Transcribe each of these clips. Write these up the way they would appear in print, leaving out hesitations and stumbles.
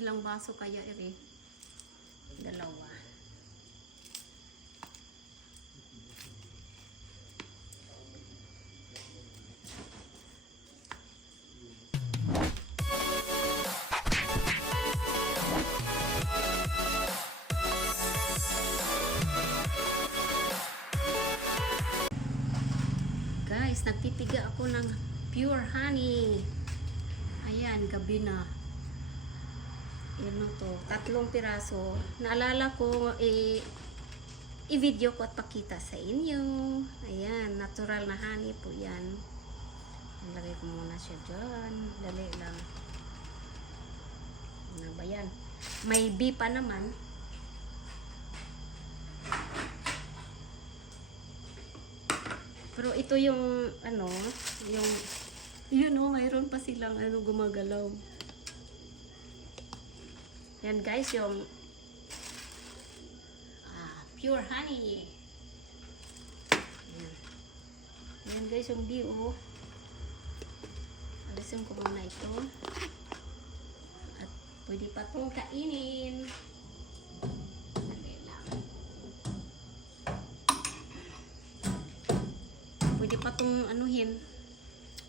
Ilang baso kaya ere? Dalawa. Guys, nagpipiga ako ng pure honey. Ayan, gabi na. Ano to, 3 piraso. Naalala ko, i-video ko at pakita sa inyo. Ayan, natural na honey po yan. Lagay ko muna siya dyan. Dali lang. Ano ba yan? May bee pa naman. Pero ito yung, ano, yung, yun o, mayroon pa silang, ano, gumagalaw. Yan guys, yung, pure honey. Yan. Yan guys, yung bee o. Alisin ko muna ito. At pwede pa itong kainin. Pwede pa itong anuhin.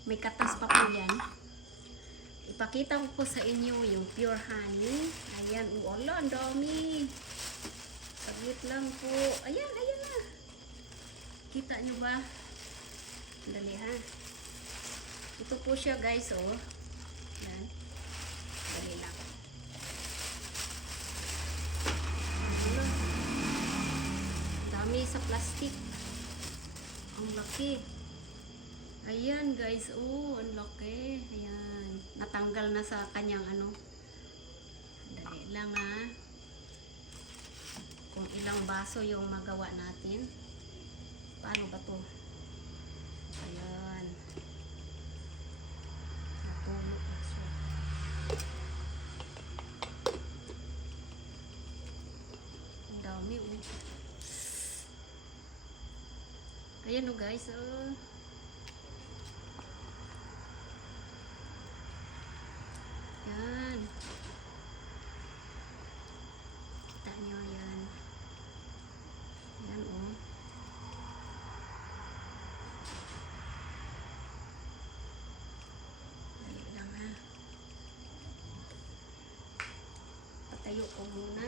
May katas pa po yan. Ipakita ko po sa inyo yung pure honey. Ayan. Wala, ang dami. Saglit lang po. Ayan, ayan na. Kita nyo ba? Dali ha. Ito po siya guys, oh. Ayan. Dali lang. Ayan. Dami sa plastic. Ang laki. Ayan guys, oh, ang laki. Ayan. Natanggal na sa kanyang ano. Dali lang ha. Kung ilang baso yung magawa natin. Paano ba to? Ayan. Natulog na siya. Ang dami, oh. Ayan o guys, oh. Yan. Kita nyo yan. Yan o. Dali lang ha. Patayo ko muna.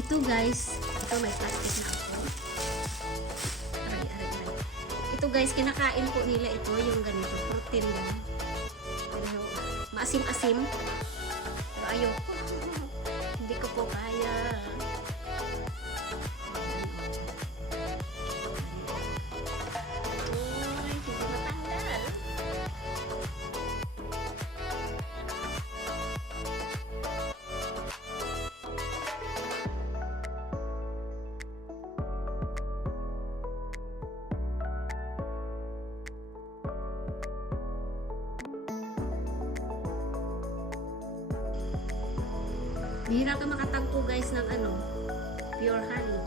Ito guys, ito may plastic na ako. Aray. Ito guys, kinakain po nila ito, yung ganito, protein lang. Pero, maasim-asim. Pero ayoko. Hindi ko po kaya. Uy, hindi matanggal. Bihira ka makatagpo guys ng ano, pure honey.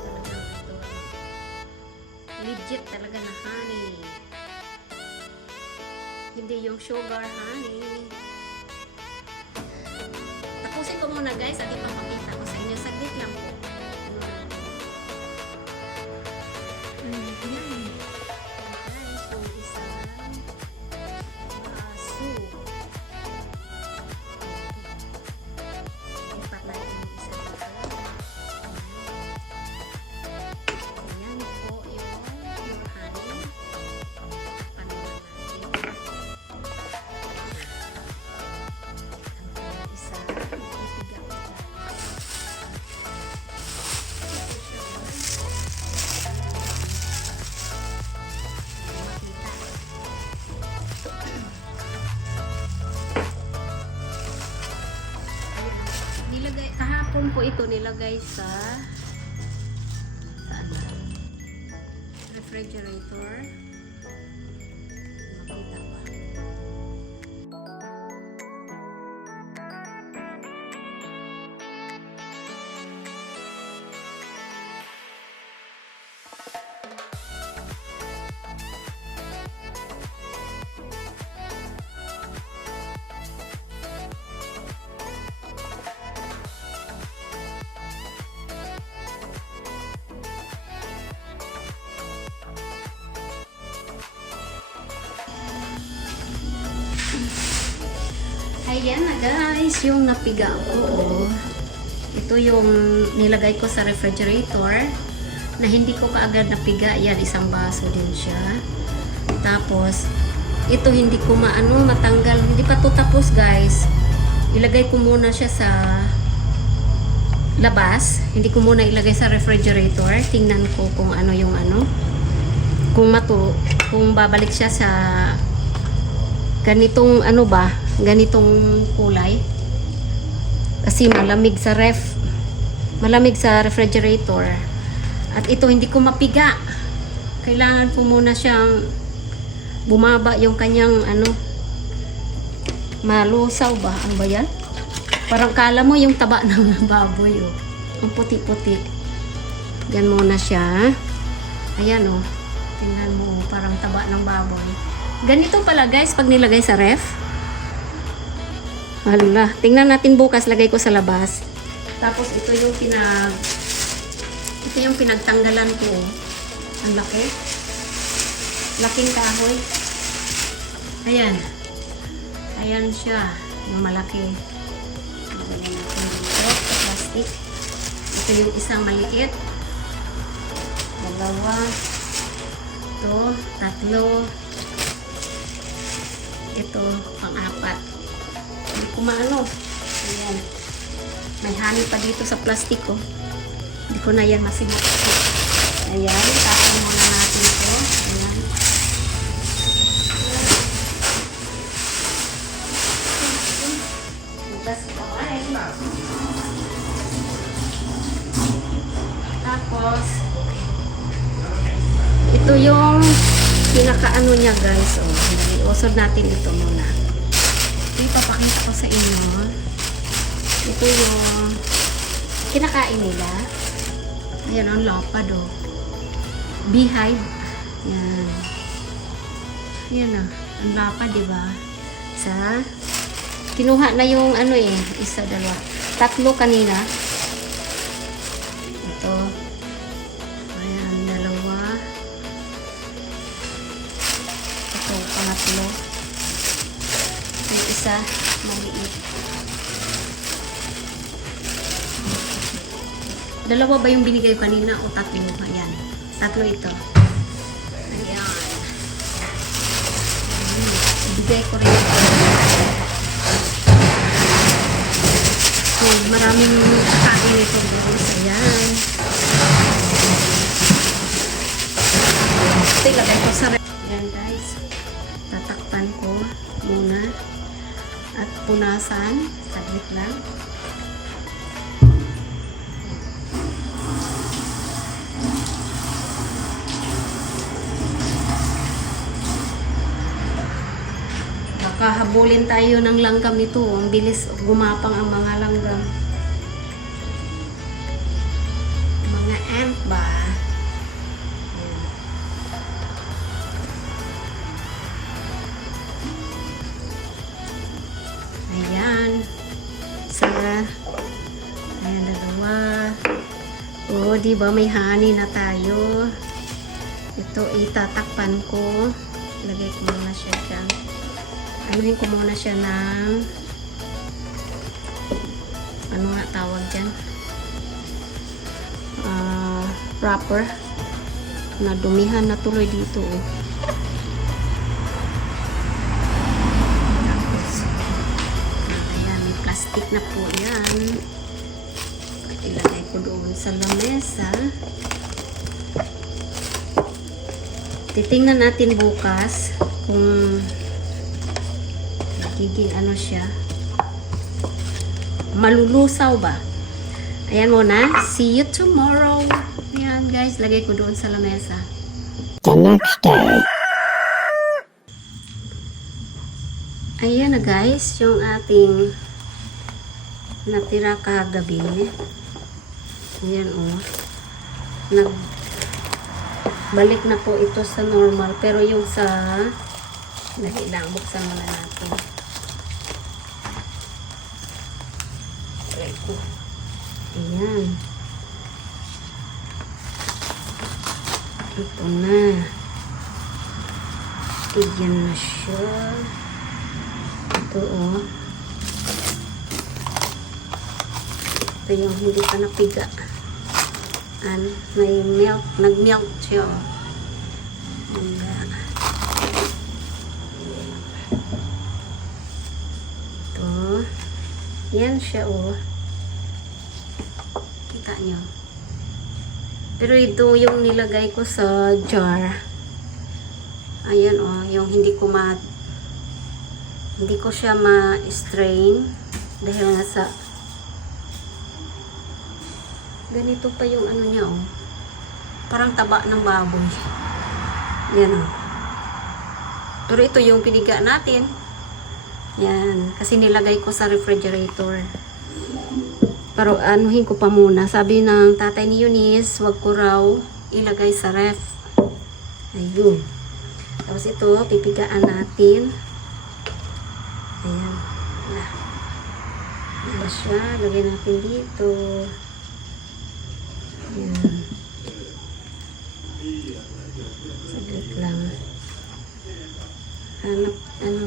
Talagang ito. Legit talaga na honey. Hindi yung sugar honey. Tapusin ko muna guys at ipapakita ko sa inyo. Saglit lang po. Yan. Guys, yung isang baso. Kahapon po ito nilagay sa saan ba? Refrigerator. Makita ba? Ayan na guys, yung napiga ko. Oh. Ito yung nilagay ko sa refrigerator na hindi ko kaagad napiga. Yan, isang baso din siya. Tapos, ito hindi ko matanggal. Hindi pa to tapos guys. Ilagay ko muna siya sa labas. Hindi ko muna ilagay sa refrigerator. Tingnan ko kung ano yung kung babalik siya sa ganitong ganitong kulay. Kasi malamig sa refrigerator. At ito hindi ko mapiga. Kailangan ko muna siyang bumaba yung kanyang malusaw ba? Ano ba yan? Parang kala mo yung taba ng baboy, oh. Ang puti-puti. Yan muna siya. Ayan, oh. Tingnan mo, parang taba ng baboy. Ganito pala guys pag nilagay sa ref. Hala, tingnan natin bukas, lagay ko sa labas. Tapos ito yung pinagtanggalan ko. Ang laki. Laking kahoy. Ayan. Ayan siya, yung malaki. Lagay natin dito sa plastic. Ito yung isang maliit. Dalawa. Ito, tatlo. Ito, pang-apat. Hindi ko maano. Ayan. May honey pa dito sa plastic ko. Hindi ko na yan masimot. Ayan, tapos muna natin ito. Ayan. Tapos, ito yung pinakaano niya guys. Iusod natin ito muna. Ipapakita ko sa inyo. Ito yung kinakain nila. Ayan, ang lapad, oh. Beehive. Yan. Ayan, oh. Ang lapad, diba? Kinuha na yung isa, dalawa. Tatlo kanina. Ito. Ayan, dalawa. Ito, pangatlo. Yung isa, maliit. Dalawa ba yung binigay ko kanina o tatlo? Ayan. Tatlo ito. Ayan. Ibigay ko rin ito. So, maraming kakain ito guys. Ayan. Ito ilagay ko sa ayan guys. Tatakpan ko muna. At punasan. Saglit lang. Habulin tayo ng langgam nito. Ang bilis gumapang ang mga langgam. Mga ant ba? Ayan. Ayan, dalawa. O, diba may honey na tayo. Ito, itatakpan ko. Lagay ko muna siya dyan. Anuhin ko muna siya ng ano nga tawag dyan, wrapper na dumihan na tuloy dito, oh. Tapos ayan, may plastic na po yan. Ilagay ko doon sa lamesa. Titingnan natin bukas kung magiging ano siya, malulusaw ba. Ayan muna. See you tomorrow. Ayan guys, lagay ko doon sa lamesa. The next day. Ayan na guys, yung ating natira kagabi. Ayan o. Balik na po ito sa normal. Pero yung sa... Dali lang, buksan muna natin. Ayan. Ito na. Ayan na siya. Ito o. Ito yung hindi pa napiga. May milk. Nag-milk siya o. Ito. Yan siya o. Kita nyo. Pero ito yung nilagay ko sa jar. Ayan o. Yung hindi ko siya ma-strain. Dahil nga sa ganito pa yung ano niya o. Parang taba ng baboy. Yan o. Pero ito yung piniga natin. Yan. Kasi nilagay ko sa refrigerator. Pero anuhin ko pa muna. Sabi ng tatay ni Eunice, wag ko raw ilagay sa ref. Ayun. Tapos ito, pipigaan natin. Ayan. Ayan siya. Lagay natin dito. Ayan. Saglit lang. Hanap, ano.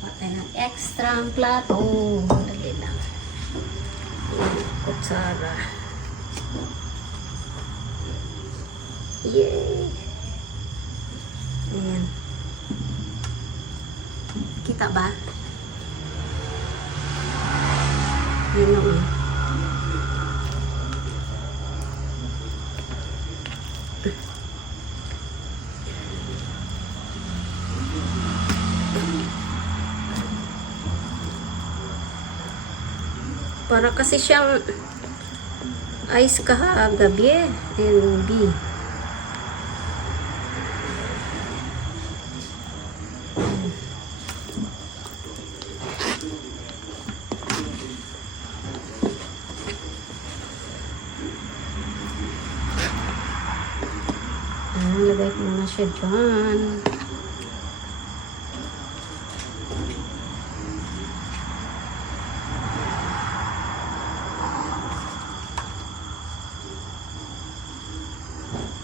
Patay ng extra ang plato. Dali lang. Kutsara. Yay! Ayan. Kita ba? Ayan o. Para kasi siyang ice kahagabi eh. LB. Lagay ko na siya dyan.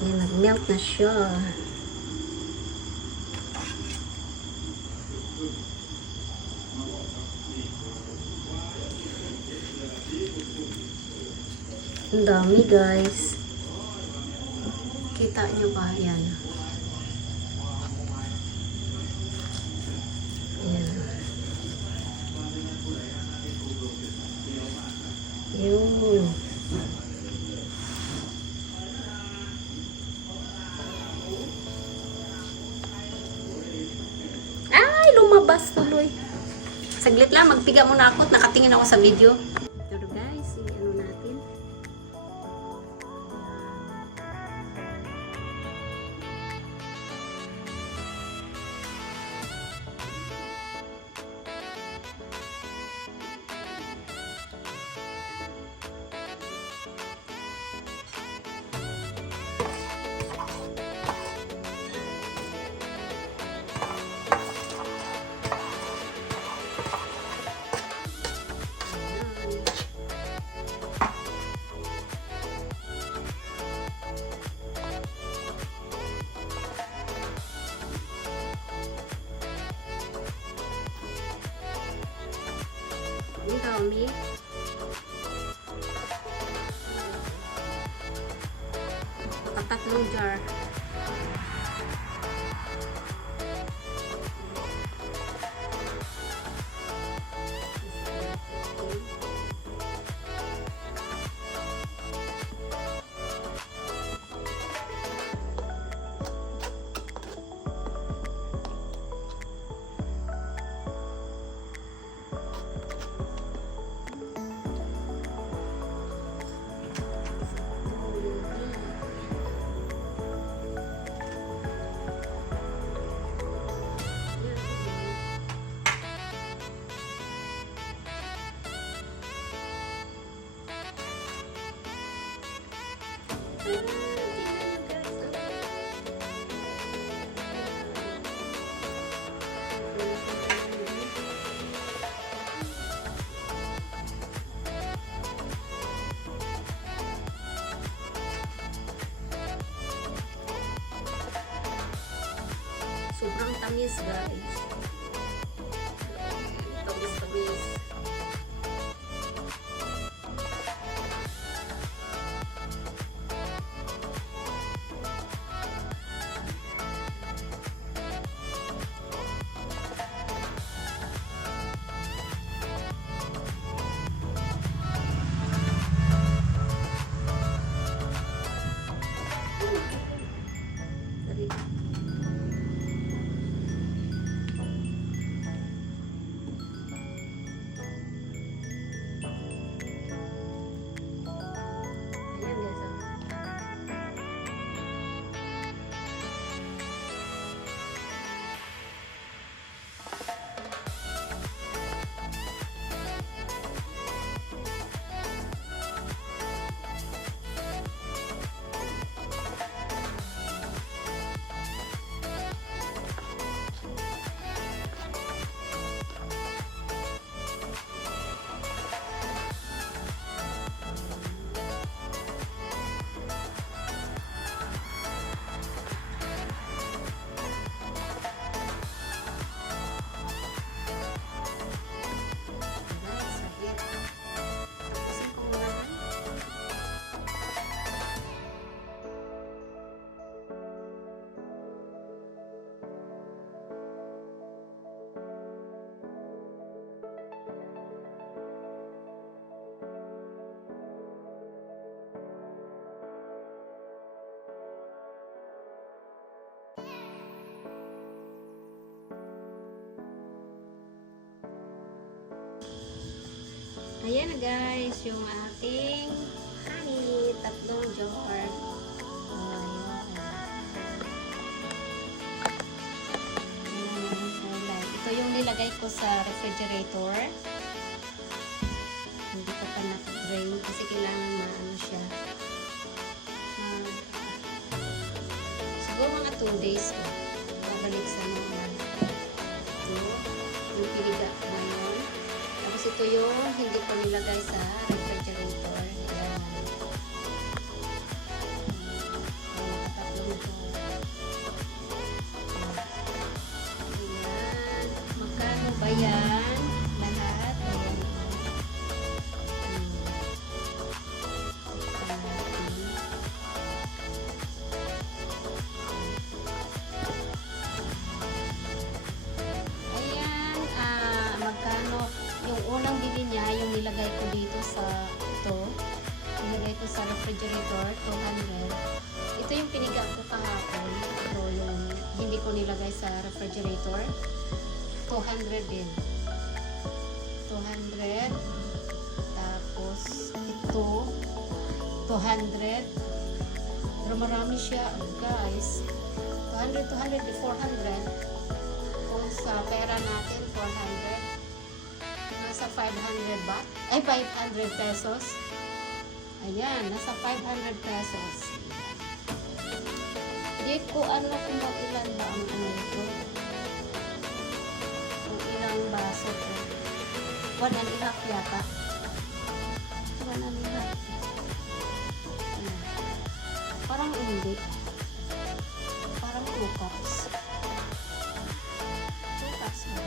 Ayan, nag-melt na siya. Ang dami guys. Kita nyo ba? Yan. Yan. Yun. Ay, lumabas tuloy. Saglit lang, magpiga muna ako at nakatingin ako sa video. Pero guys, ano natin. Ang dami. Tatlong jar. Sobrang tamis, guys. Tamis. Dali. Ayan, guys. Guys, sakit. Tapusin ko muna. Ayan na guys, yung ating honey, tatlong jar. Ayan. Ito yung nilagay ko sa refrigerator. Hindi ko pa na-drain kasi kailangan na ano siya. Siguro mga 2 days ko. Babalik sa mga ito, yung piliga ko ngayon. Tapos ito yung hindi ko nilagay sa refrigerator. Ayan. Nakatatlong ito. Ayan. Magkano ba yan? Lahat. Ayan. Ayan. Magkano? Yung unang bili niya, yung nilagay ko dito sa ito. Nilagay ko sa refrigerator, 200. Ito yung piniga ko kahapon. Ito yung hindi ko nilagay sa refrigerator. 200 din. 200. Tapos ito, 200. Pero marami siya, guys. 200, 200, 400. Kung sa pera natin, 400. Nasa 500 baht. Ay, 500 pesos. Ayan, nasa 500 pesos. Hindi ko ano kung ilan ba ang ano ito. Kung ilang baso ito. 1.5 yata. 1.5. Parang hindi. Parang 2 cups. 2 cups na.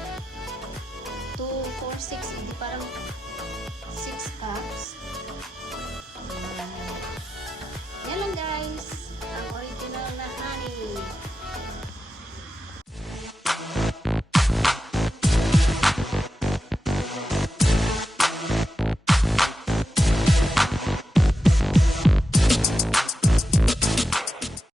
2, 4, 6. Hindi parang 6 cups.